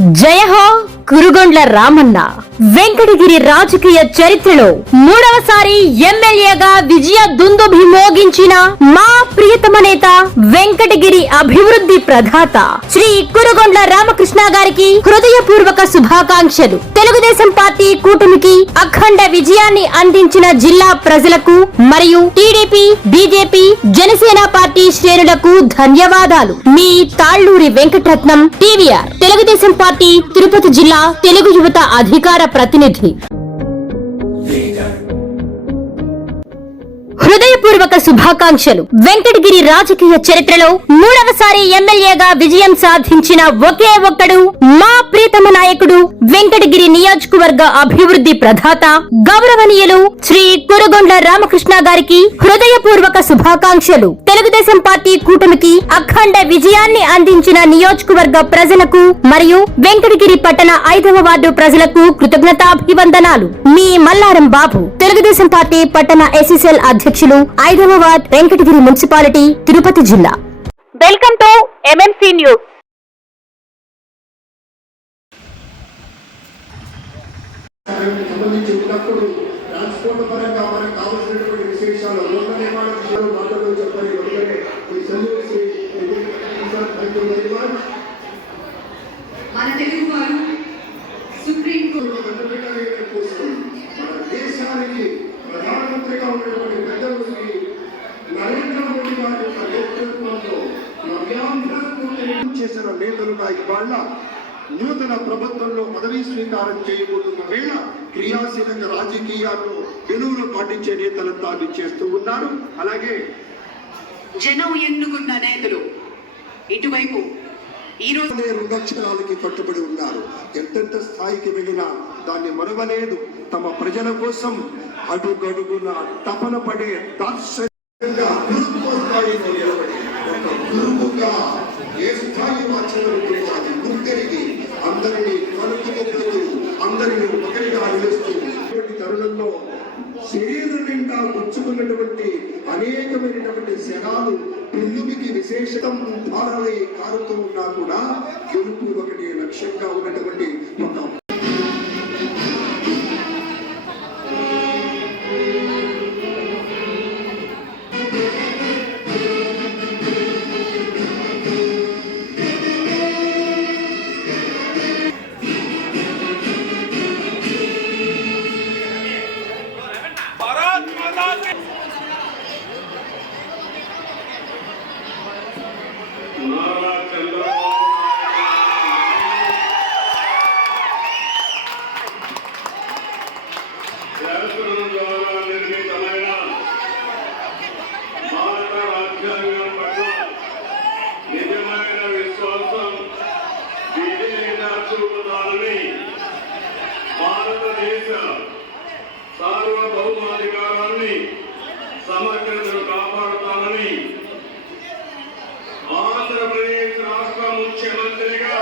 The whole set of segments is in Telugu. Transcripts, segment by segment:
జయ హో కురుగొండ్ల రామన్న. వెంకటగిరి రాజకీయ చరిత్రలో మూడవసారి ఎమ్మెల్యేగా విజయ దుందుభి మోగించిన మా ప్రియతమ నేత, వెంకటగిరి అభివృద్ధి ప్రదాత శ్రీ కురుగొండ్ల రామకృష్ణ గారికి హృదయపూర్వక శుభాకాంక్షలు. తెలుగుదేశం పార్టీ కూటమికి అఖండ విజయాన్ని అందించిన జిల్లా ప్రజలకు మరియు టీడీపీ, బీజేపీ, జనసేన పార్టీ శ్రేణులకు ధన్యవాదాలు. మీ తాళ్లూరి వెంకటరత్నం, టీవీఆర్, తెలుగుదేశం పార్టీ తిరుపతి జిల్లా తెలుగు యువత అధికార ప్రతినిధి. హృదయపూర్వక శుభాకాంక్షలు. వెంకటగిరి రాజకీయ చరిత్రలో మూడవసారి ఎమ్మెల్యేగా విజయం సాధించిన ఒకే ఒక్కడు మా ప్రియతమ నాయకుడు, వెంకటగిరి నియోజకవర్గ అభివృద్ధి ప్రదాత గౌరవనీయులు శ్రీ కురుగొండ్ల రామకృష్ణ గారికి హృదయపూర్వక శుభాకాంక్షలు. తెలుగుదేశం పార్టీ కూటమికి అఖండ విజయాన్ని అందించిన నియోజకవర్గ ప్రజలకు మరియు వెంకటగిరి పట్టణ 5వ వార్డు ప్రజలకు కృతజ్ఞతాభివందనాలు. మీ మల్లారం బాబు, తెలుగుదేశం పార్టీ పట్టణ ఎస్ఎస్ఎల్ అధ్యక్షులు, 5వ వార్డ్, వెంకటగిరి మున్సిపాలిటీ, తిరుపతి జిల్లా. Welcome to MMC news. సంబంధించి ఉన్నప్పుడు ట్రాన్స్పోర్ట్ పరంగా మనకు కావాల్సినటువంటి విశేషాలు రోడ్ల నిర్మాణం మాటలు చెప్పాలి. మన తెలుగు వారు సుప్రీం కోర్టు మన దేశానికి ప్రధానమంత్రిగా ఉన్నటువంటి పెద్దలు నరేంద్ర మోడీ గారి యొక్క నేతృత్వంలో చేసిన నేతలుగా ఇవాళ నూతన ప్రభుత్వంలో పదవీ స్వీకారం చేయబోతున్న వేళ క్రియాశీలంగా రాజకీయాల్లో విలువలు పాటించే నేతలంతా చేస్తూ ఉన్నారు. అలాగే జనం ఎన్నుకున్న నేతలు ఇటువైపు ఈ రోజు రుదక్షరాలకి కట్టుబడి ఉన్నారు. ఎంతెంత స్థాయికి వెళ్ళినా దాన్ని మరవలేదు. తమ ప్రజల కోసం అడుగడుగున తపన పడే దార్శనికంగా గురుత్వ స్థాయిలో నిలబడి ఒక గురువుగా ఏ స్థాయి మార్చగలుగుతుందో అది గుర్తెరిగి అందరినీ కలుపుతూ అందరినీ ఒకరిగా నిలుస్తూ తరుణంలో శరీరం నిండా గుచ్చుకున్నటువంటి అనేకమైనటువంటి శరాలు పెళ్లికి విశేషతం ధారలై కారుతూ ఉన్నా కూడా గెలుపు ఒకటి లక్ష్యంగా ఉన్నటువంటి ఒక భారతదేశ సార్వభౌమాధికారాన్ని సమగ్రతను కాపాడుతామని ఆంధ్రప్రదేశ్ రాష్ట్ర ముఖ్యమంత్రిగా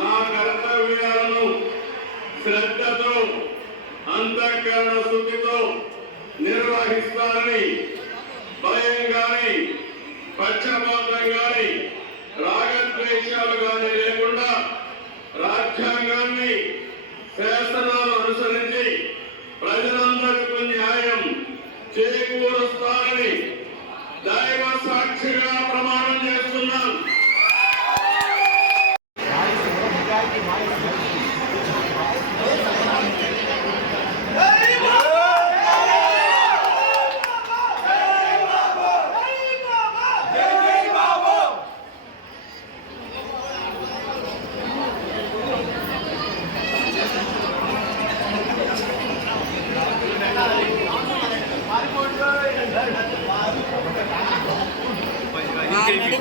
నా కర్తవ్యాలను శ్రద్ధతో, అంతఃకరణ శుద్ధితో నిర్వహిస్తానని భయం గాని, పక్షపాతం గాని, రాగద్వేషాలు గాని లేకుండా రాజ్యాంగాన్ని, శాసనాలు అనుసరించి ప్రజలందరికీ న్యాయం చేకూరుస్తానని దైవ సాక్షిగా ప్రమాణం చేస్తున్నాను.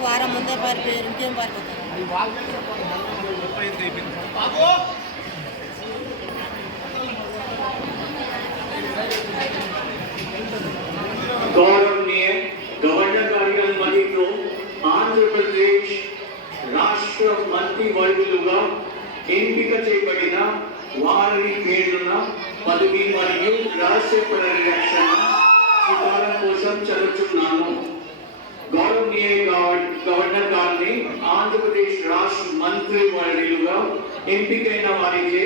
వారం ముందే పారిపోయారు, ఇంకేం పారిపోతారు. गौरवनीय गवर्नर గారి అనుమతితో ఆంధ్రప్రదేశ్ రాష్ట్ర మంత్రివర్యులుగా ఎంపిక చేయబడిన వారి పేరున పదవి మరియు రహస్య పరిరక్షణ శిఫారసు కోసం చదువుతున్నాను. గవర్నర్ గారిని ఆంధ్రప్రదేశ్ మంత్రివర్యులుగా ఎంపికైన వారిచే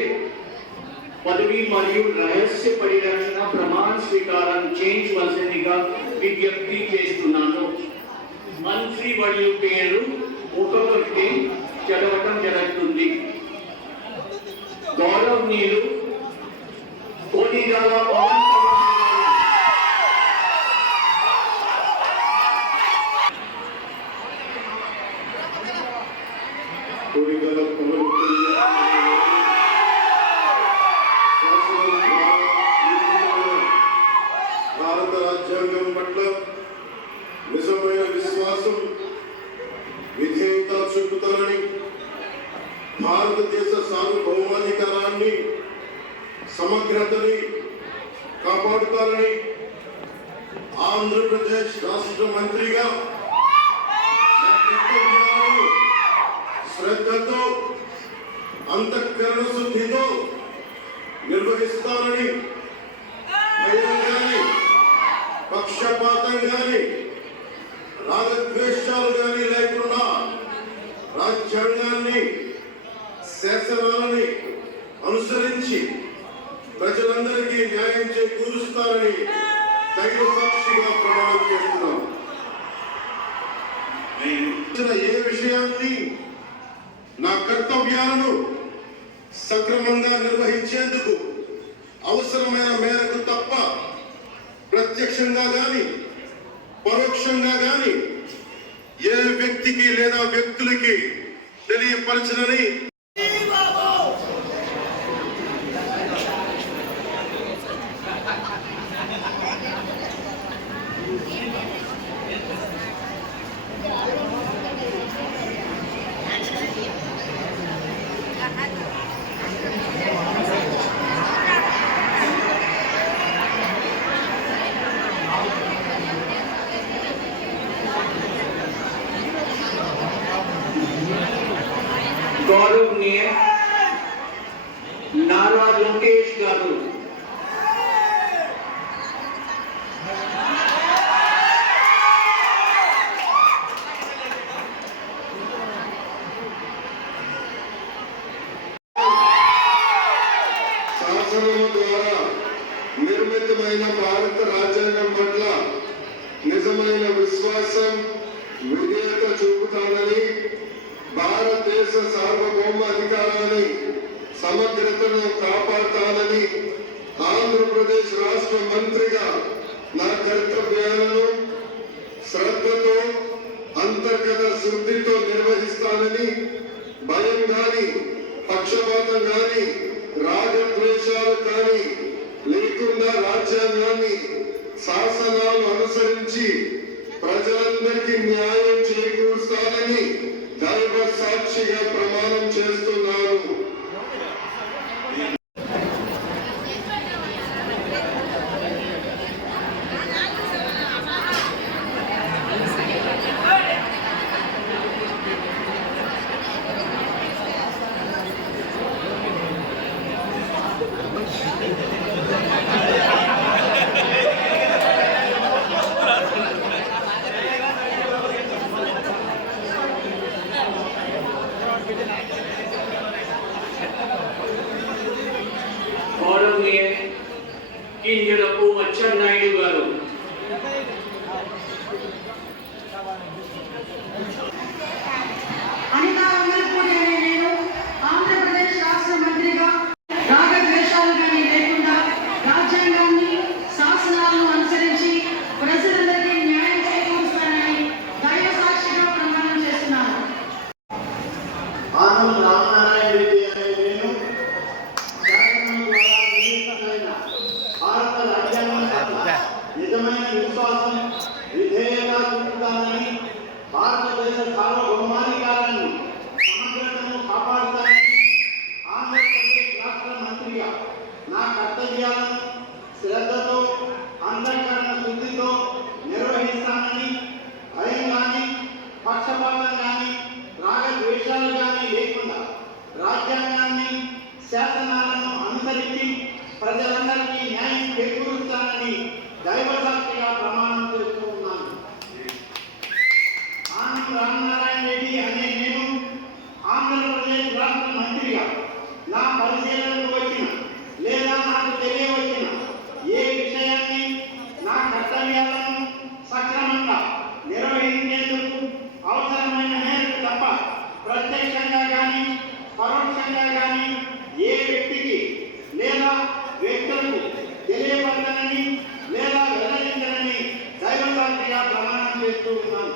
పదవి మరియు రహస్య పరిరక్షణ ప్రమాణ స్వీకారం చేయించవలసిందిగా విజ్ఞప్తి చేస్తున్నాను. మంత్రివర్యుల పేరు ఒక్కొక్కటి చదవటం జరుగుతుంది. గౌరవనీయులు కోడిగాల పవన్ కోడిగల పవన్ భారత రాజ్యాంగం పట్ల నిజమైన విశ్వాసం, విధేయత చూపుతారని, భారతదేశ సార్వభౌమాధికారాన్ని, సమగ్రతని కాపాడుతారని ఆంధ్రప్రదేశ్ రాష్ట్ర మంత్రిగా నా కర్తవ్యాలను శ్రద్ధతో, అంతఃకరణ శుద్ధితో నిర్వహిస్తానని, భయం గాని, పక్షపాతం గాని, రాగద్వేషాలు గాని లేకుండా రాజ్యాంగాన్ని, శాసనాలని అనుసరించి ప్రజలందరికీ న్యాయం చేకూరుస్తారని దైవ సాక్షిగా ప్రమాణం చేస్తున్నాను. ఏ విషయాన్ని, నా కర్తవ్యాలను సక్రమంగా నిర్వహించేందుకు అవసరమైన మేరకు తప్ప ప్రత్యక్షంగా గాని పరోక్షంగా గాని ఏ వ్యక్తికి లేదా వ్యక్తులకి తెలియపరచనని गौरवनीय नारा लोकेश गारू శాసనము ద్వారా నిర్మితమైన భారత రాజ్యాంగం పట్ల నిజమైన విశ్వాసం, విధేయత చూపుతానని, భారతదేశ సార్వభౌమ అధికారాన్ని, సమగ్రతను కాపాడుతానని ఆంధ్రప్రదేశ్ రాష్ట్ర మంత్రిగా నా కర్తవ్యాలను శ్రద్ధతో, అంతర్గత శుద్ధితో నిర్వహిస్తానని, భయం గాని, పక్షపాతం గాని, రాగద్వేషాలు కానీ లేకుండా రాజ్యాంగాన్ని, శాసనాలు అనుసరించి ప్రజలందరికీ న్యాయం చేకూరుస్తానని దైవ సాక్షిగా ప్రమాణం చేస్తున్నాను. गौरवनीय किंजरपु अच्చెన్నాయుడు గారు అనితావంగలపూడి అనే నేను ఆంధ్రప్రదేశ్ రాష్ట్ర మంత్రిగా రాగద్వేషాలు కానీ లేకుండా రాజ్యాంగాన్ని, శాసనాలను అనుసరించి ప్రజలందరికీ న్యాయం చేకూరుస్తానని దైవ సాక్షిగా ప్రమాణం చేస్తున్నాను. ఆనంద్ రామనారాయణ రెడ్డి అనే నేను శాసనం ద్వారా నిర్మితమైన భారత రాజ్యాంగం పట్ల నిజమైన విశ్వాసం, విధేయత చూపుతానని, ప్రత్యక్షంగా కానీ పరోక్షంగా కానీ ఏ వ్యక్తికి లేదా వ్యక్తులకు తెలియపరచనని లేదా వెల్లడించనని దైవ సాక్షిగా ప్రమాణం చేస్తూ ఉన్నాను.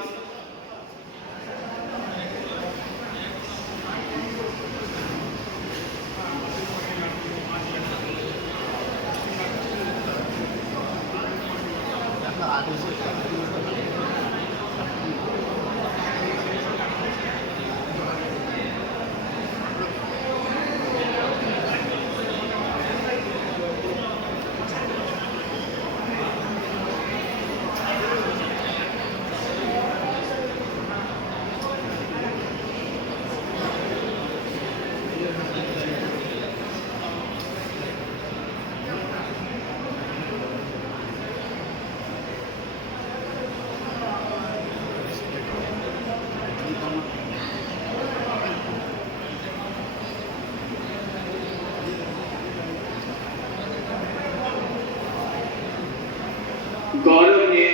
गौरवनीय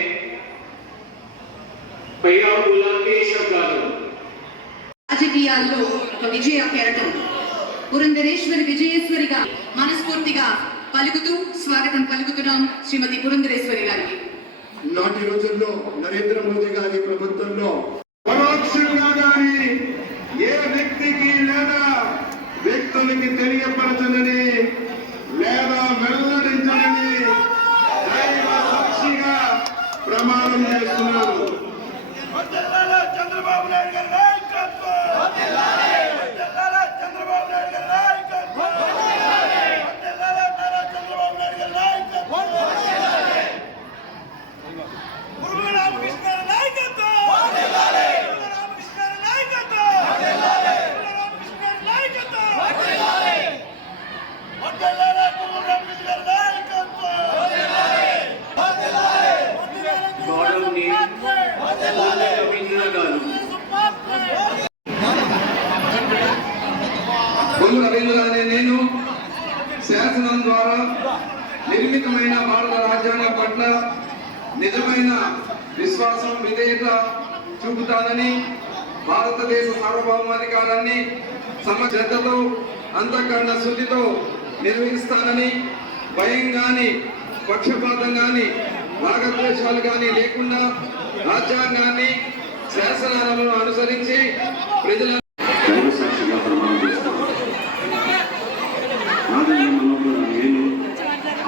पैया बुलंदेश्वर गारू రాజకీయాల్లో ఒక విజయ కెరటం పురంధరేశ్వరి విజయేశ్వరిగా మనస్ఫూర్తిగా పలుకుతూ స్వాగతం పలుకుతున్నాం శ్రీమతి పురంధరేశ్వరి గారికి. నాటి రోజుల్లో నరేంద్ర మోదీ గారి ప్రభుత్వంలో పరోక్షంగా కానీ ఏ వ్యక్తికి లేదా వ్యక్తులకి తెలియపరచనని లేదా వెల్లడించనని దైవ సాక్షిగా ప్రమాణం చేస్తున్నాను. చంద్రబాబు నాయుడు గారి నాయకత్వం. చంద్రబాబు నాయుడు గారి నాయకత్వం. చంద్రబాబు నాయుడు గారి నాయకత్వం. పురుగు రామకృష్ణ గారి నాయకత్వం. రామకృష్ణ గారి నాయకత్వం. రామకృష్ణ గారి నాయకత్వం. రామకృష్ణ గారి నాయకత్వం. गौरवनीय रवींद्र गारू బొల్లు రవీంద్ర అనే నేను శాసనం ద్వారా నిర్మితమైన భారత రాజ్యాంగం పట్ల నిజమైన విశ్వాసం విధేయత చూపుతానని, భారతదేశ సార్వభౌమాధికారాన్ని సమగ్రతతో అంతఃకరణ శుద్ధితో నిర్వహిస్తానని, భయం గాని పక్షపాతం గాని రాగద్వేషాలు గాని లేకుండా రాజ్యాంగాన్ని శాసనాలను అనుసరించి ప్రజల దైవ సాక్షిగా ప్రమాణం చేస్తున్నాను. నాదనియమంలో కూడా నేను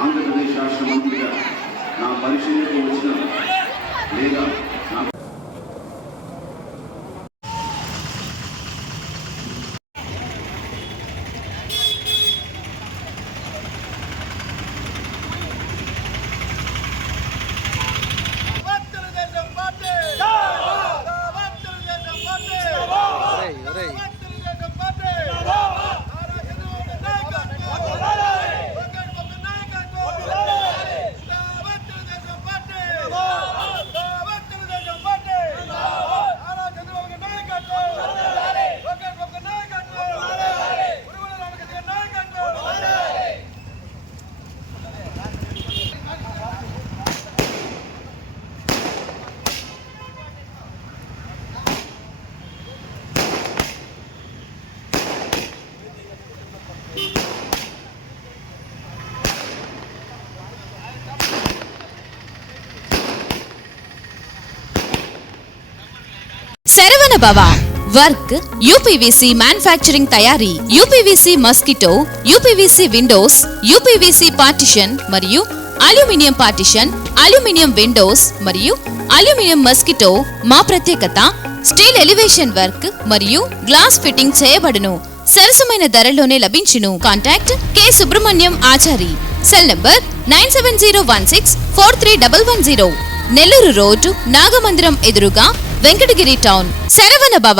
ఆంధ్రప్రదేశ్ రాష్ట్ర మంత్రిగా నా పరిశీలనకు వచ్చిన లేదా నా శరవణ భవ వర్క్ యూపీవీసీ మ్యానుఫ్యాక్చరింగ్ తయారీ, UPVC mosquito, UPVC Windows, UPVC partition మరియు అల్యూమినియం పార్టిషన్, అల్యూమినియం విండోస్ మరియు అల్యూమినియం మస్కిటో. మా ప్రత్యేకత స్టీల్ ఎలివేషన్ వర్క్ మరియు గ్లాస్ ఫిట్టింగ్ చేయబడును. సరసమైన ధరలోనే లభించును. Contact K Subrahmanyam Achari. Cell number 9701643110. Nellore road Nagamandiram ఎదురుగా వెంకటగిరి టౌన్. శరవణ భవ.